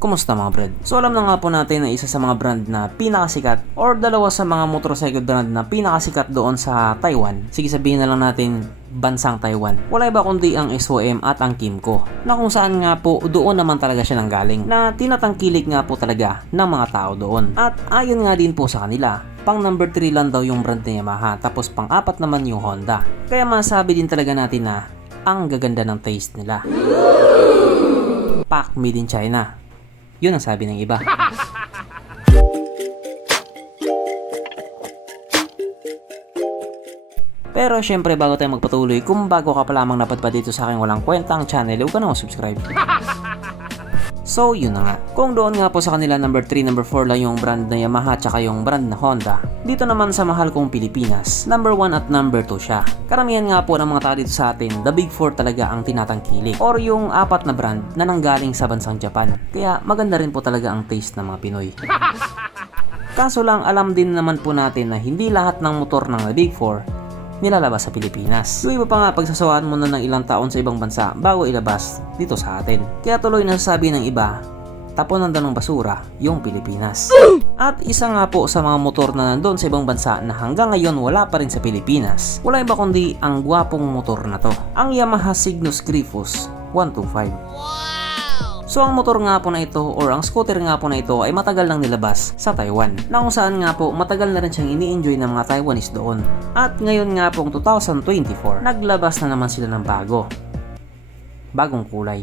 Kumusta mga brad? So alam na nga po natin na isa sa mga brand na pinakasikat or dalawa sa mga motorcycle brand na pinakasikat doon sa Taiwan. Sige, sabihin na lang natin bansang Taiwan. Wala iba kundi ang SOM at ang Kymco, na kung saan nga po doon naman talaga siya nanggaling, na tinatangkilik nga po talaga ng mga tao doon. At ayon nga din po sa kanila, pang number 3 lang daw yung brand na Yamaha, tapos pang 4 naman yung Honda. Kaya masabi din talaga natin na ang gaganda ng taste nila. Pack made in China. Yun ang sabi ng iba. Pero syempre, bago tayo magpatuloy, kung bago ka pa lamang napadpad dito sa aking walang kwentang channel, huwag ka na mag-subscribe. So yun na nga. Kung doon nga po sa kanila number 3, number 4 lang yung brand na Yamaha tsaka yung brand na Honda, dito naman sa mahal kong Pilipinas, number 1 at number 2 siya. Karamihan nga po ng mga tao dito sa atin, the big 4 talaga ang tinatangkilik, or yung 4 na brand na nanggaling sa bansang Japan. Kaya maganda rin po talaga ang taste ng mga Pinoy. Kaso lang, alam din naman po natin na hindi lahat ng motor ng the big 4 nilalabas sa Pilipinas. Yung iba pa nga pagsasawaan mo na ng ilang taon sa ibang bansa bago ilabas dito sa atin. Kaya tuloy nasasabi ng iba, tapunan daw ng basura yung Pilipinas. At isa nga po sa mga motor na nandun sa ibang bansa na hanggang ngayon wala pa rin sa Pilipinas, wala iba kundi ang gwapong motor na to, ang Yamaha Cygnus Grifos 125. So ang motor nga po na ito or ang scooter nga po na ito ay matagal nang nilabas sa Taiwan, na kung saan nga po matagal na rin siyang ini-enjoy ng mga Taiwanese doon. At ngayon nga pong 2024, naglabas na naman sila ng bagong kulay.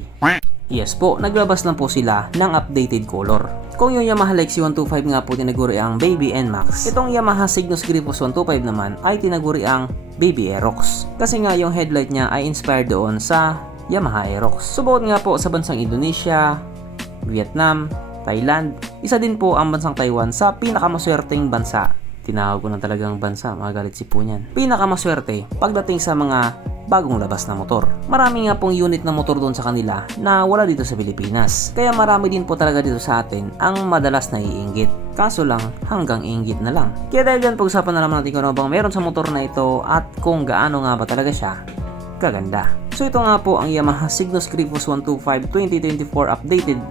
Yes po, naglabas lang po sila ng updated color. Kung yung Yamaha Lexi 125 nga po tinaguri ang Baby NMAX, itong Yamaha Cygnus Grifos 125 naman ay tinaguri ang Baby Aerox. Kasi nga yung headlight niya ay inspired doon sa Yamaha Aerox. Subukan nga po sa bansang Indonesia, Vietnam, Thailand. Isa din po ang bansang Taiwan sa pinakamaswerteng bansa. Tinawag ko na talagang bansa, magalit si po niyan. Pinakamaswerte pagdating sa mga bagong labas na motor. Marami nga pong unit na motor doon sa kanila na wala dito sa Pilipinas. Kaya marami din po talaga dito sa atin ang madalas na iinggit. Kaso lang, hanggang inggit na lang. Kaya dahil dyan, pag-usapan na naman natin kung ano bang meron sa motor na ito at kung gaano nga ba talaga siya kaganda. So ito nga po ang Yamaha Cygnus Grifos 125 2024 updated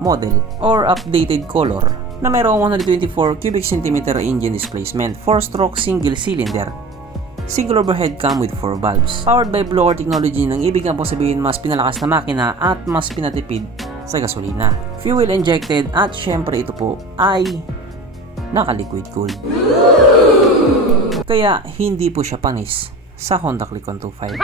model or updated color na mayroong 124 cubic centimeter engine displacement, 4-stroke single cylinder, single overhead cam with 4 valves, powered by blower technology, nang ibig nga po sabihin mas pinalakas na makina at mas pinatipid sa gasolina. Fuel injected at syempre ito po ay naka-liquid cooled. Kaya hindi po siya panis sa Honda Click 125.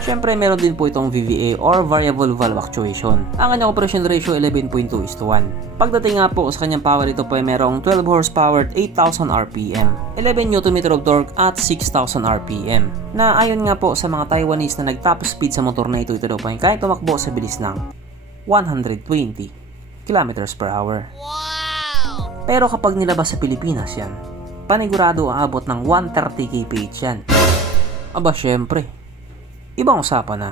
Syempre, meron din po itong VVA or Variable Valve Actuation. Ang kanyang operation ratio 11.2:1. Pagdating nga po sa kanyang power, ito po ay merong 12 horsepower at 8,000 RPM, 11 Nm of torque at 6,000 RPM. Na ayon nga po sa mga Taiwanese na nag-top speed sa motor na ito daw po ay kaya tumakbo sa bilis ng 120 km/h. Pero kapag nilabas sa Pilipinas yan, panigurado aabot ng 130 kph yan. Aba syempre, ibang usapan na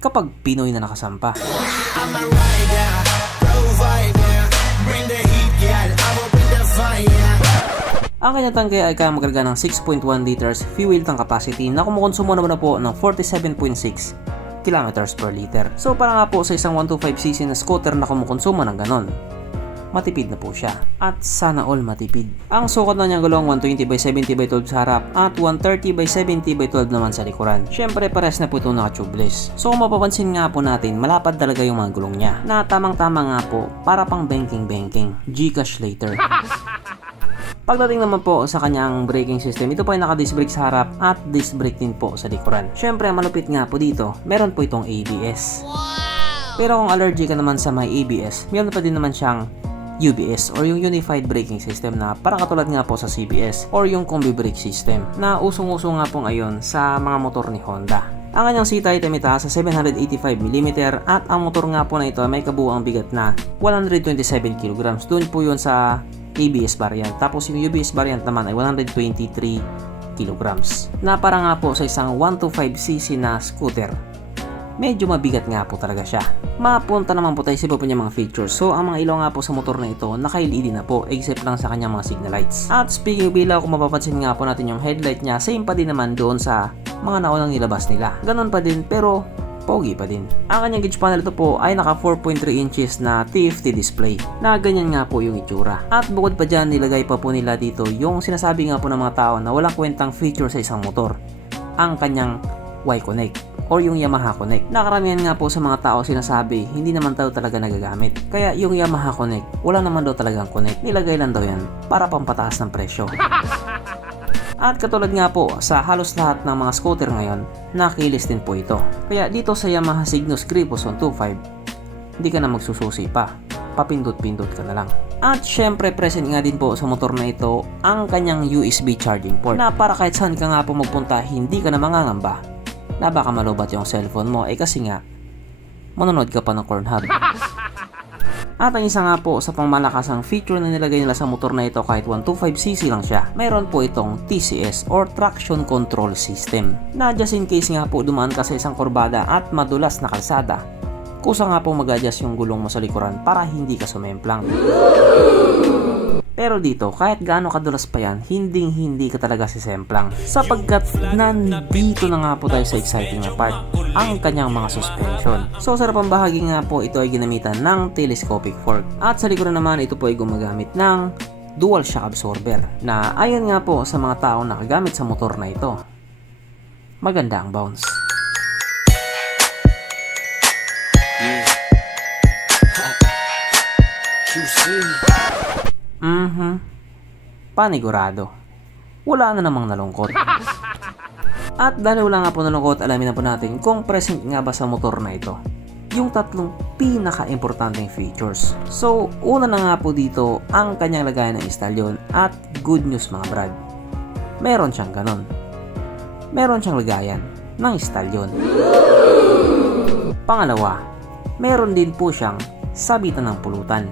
kapag Pinoy na nakasampa. Ang kanyang tangke ay kaya magkarga ng 6.1 liters fuel tank capacity na kumukonsumo naman na po ng 47.6 km/liter. So para nga po sa isang 125cc na scooter na kumukonsumo ng ganon, matipid na po siya. At sana all matipid. Ang sukat na niyang gulong 120/70/12 sa harap at 130/70/12 naman sa likuran. Syempre pares na po ito naka-tubeless. So kung mapapansin nga po natin, malapad talaga yung mga gulong niya, na tamang-tama nga po para pang banking. Gcash later. Pagdating naman po sa kanyang braking system, ito po ay naka-disc brake sa harap at disc brake din po sa likuran. Syempre malupit nga po dito, meron po itong ABS. Pero kung allergy ka naman sa may ABS, meron pa din naman siyang UBS or yung Unified Braking System, na parang katulad nga po sa CBS or yung Combi Brake System na usong-uso nga po ngayon sa mga motor ni Honda. Ang kanyang seat height ay mitaas sa 785mm at ang motor nga po na ito ay may kabuuang bigat na 127 kg. Doon po yun sa ABS variant. Tapos yung UBS variant naman ay 123 kg. Na para nga po sa isang 125cc na scooter, medyo mabigat nga po talaga siya. Mapunta naman po tayo sa iba po niya mga features. So ang mga ilaw nga po sa motor na ito naka-LED na po, except lang sa kanyang mga signal lights. At speaking of ilaw, kung mapapansin nga po natin yung headlight niya, same pa din naman doon sa mga naunang nilabas nila. Ganon pa din, pero pogi pa din. Ang kanyang gauge panel ito po ay naka 4.3 inches na TFT display na ganyan nga po yung itsura. At bukod pa dyan, nilagay pa po nila dito yung sinasabi nga po ng mga tao na walang kwentang feature sa isang motor, ang kanyang Y-Connect or yung Yamaha Connect. Nakaramihan nga po sa mga tao sinasabi hindi naman daw talaga nagagamit. Kaya yung Yamaha Connect, wala naman daw talagang connect. Nilagay lang daw yan para pampataas ng presyo. At katulad nga po sa halos lahat ng mga scooter ngayon, nakilis din po ito. Kaya dito sa Yamaha Cygnus Grippo Zone 2.5, hindi ka na magsususi pa. Papindot-pindot ka na lang. At syempre present nga din po sa motor na ito ang kanyang USB charging port na para kahit saan ka nga po magpunta, hindi ka na mangangamba na baka malubat yung cellphone mo kasi nga manonood ka pa ng Pornhub. At ang isa nga po sa pangmalakasang feature na nilagay nila sa motor na ito, kahit 125cc lang siya, mayroon po itong TCS or Traction Control System na just in case nga po dumaan ka sa isang kurbada at madulas na kalsada, kusa nga po mag-adjust yung gulong mo sa likuran para hindi ka sumemplang. Pero dito, kahit gaano kadulas pa yan, hindi ka talaga sisemplang. Sapagkat nandito na nga po tayo sa exciting na part, ang kanyang mga suspension. So sa harapang bahagi nga po, ito ay ginamitan ng telescopic fork. At sa likuran naman, ito po ay gumagamit ng dual shock absorber na ayon nga po sa mga taong nakagamit sa motor na ito, maganda ang bounce. Panigurado. Wala na namang nalungkot. At dahil wala nga po nalungkot, alamin na po natin kung present nga ba sa motor na ito yung tatlong pinaka-importanteng features. So, una na nga po dito ang kanyang lagayan ng instalyon at good news mga brad. Meron siyang ganon. Meron siyang lagayan ng instalyon. Pangalawa, meron din po siyang sabitan ng pulutan.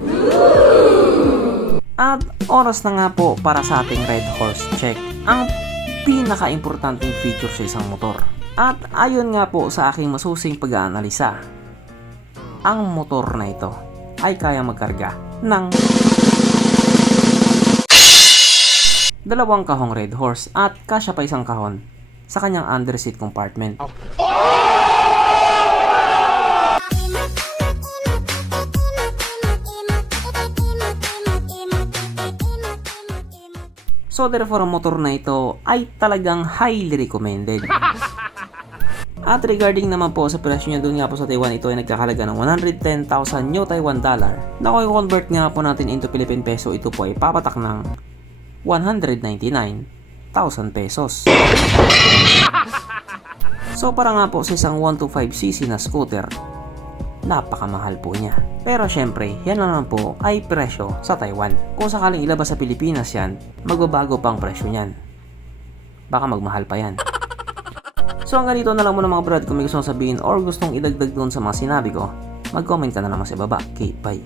At oras na nga po para sa ating Red Horse check, ang pinaka-importanting feature sa isang motor. At ayon nga po sa aking masusing pag-aanalisa, ang motor na ito ay kaya magkarga ng 2 kahong Red Horse at kasya pa isang kahon sa kanyang underseat compartment. So therefore, ang motor na ito ay talagang highly recommended. At regarding naman po sa presyo niya, doon nga po sa Taiwan, ito ay nagkakalaga ng 110,000 New Taiwan dollar. Na kung i-convert nga po natin into Philippine peso, ito po ay papatak ng 199,000 pesos. So para nga po sa isang 125cc na scooter, napakamahal po niya. Pero syempre, yan lang naman po ay presyo sa Taiwan. Kung sakaling ilabas sa Pilipinas yan, magbabago pa ang presyo niyan. Baka magmahal pa yan. So hanggang dito na lang muna mga brad. Kung may gusto mong sabihin or gustong idagdag doon sa mga sinabi ko, mag-comment ka na naman sa baba. Okay, bye.